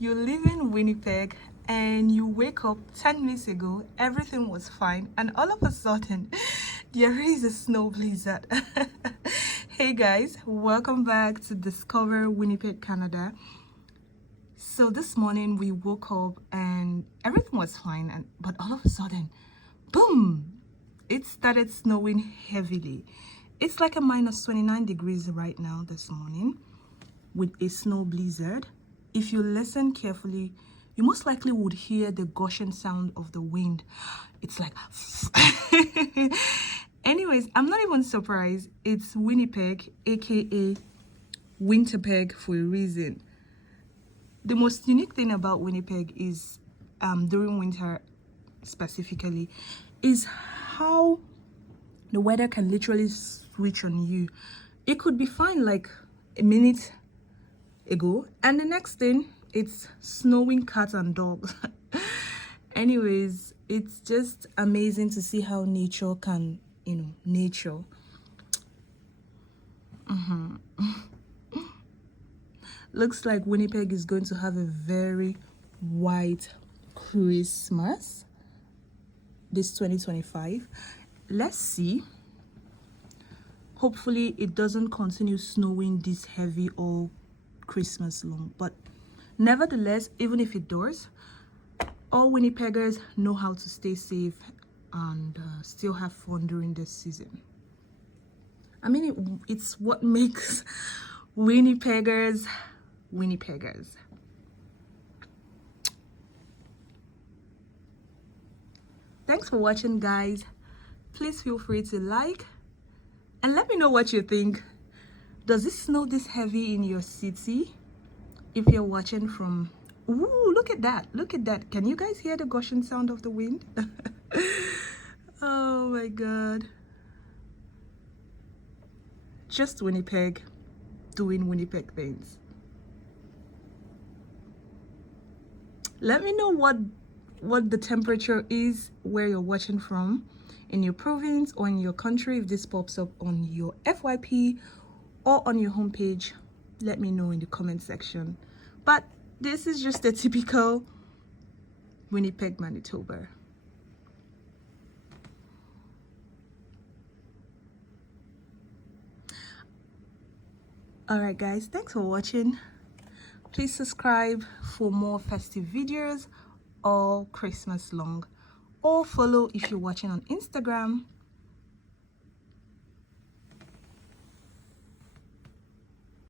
You live in Winnipeg and you wake up 10 minutes ago, everything was fine, and all of a sudden there is a snow blizzard. Hey guys, welcome back to Discover Winnipeg, Canada. So this morning we woke up and everything was fine, but all of a sudden, boom, it started snowing heavily. It's like a minus 29 degrees right now this morning with a snow blizzard. If you listen carefully, you most likely would hear the gushing sound of the wind. It's like anyways, I'm not even surprised. It's Winnipeg, aka Winterpeg, for a reason. The most unique thing about Winnipeg is during winter specifically is how the weather can literally switch on you. It could be fine like a minute ago and the next thing it's snowing cats and dogs. Anyways, it's just amazing to see how nature can, nature. Looks like Winnipeg is going to have a very white Christmas this 2025. Let's see. Hopefully it doesn't continue snowing this heavy all Christmas long, but nevertheless, even if it does, all Winnipeggers know how to stay safe and still have fun during this season. I mean, it's what makes Winnipeggers Winnipeggers. Thanks for watching, guys. Please feel free to like and let me know what you think. Does it snow this heavy in your city? If you're watching from, ooh, look at that, look at that. Can you guys hear the gushing sound of the wind? Oh my god. Just Winnipeg doing Winnipeg things. Let me know what the temperature is where you're watching from, in your province or in your country. If this pops up on your FYP or on your homepage, let me know in the comment section. But this is just a typical Winnipeg, Manitoba. Alright guys, thanks for watching. Please subscribe for more festive videos all Christmas long, or follow if you're watching on Instagram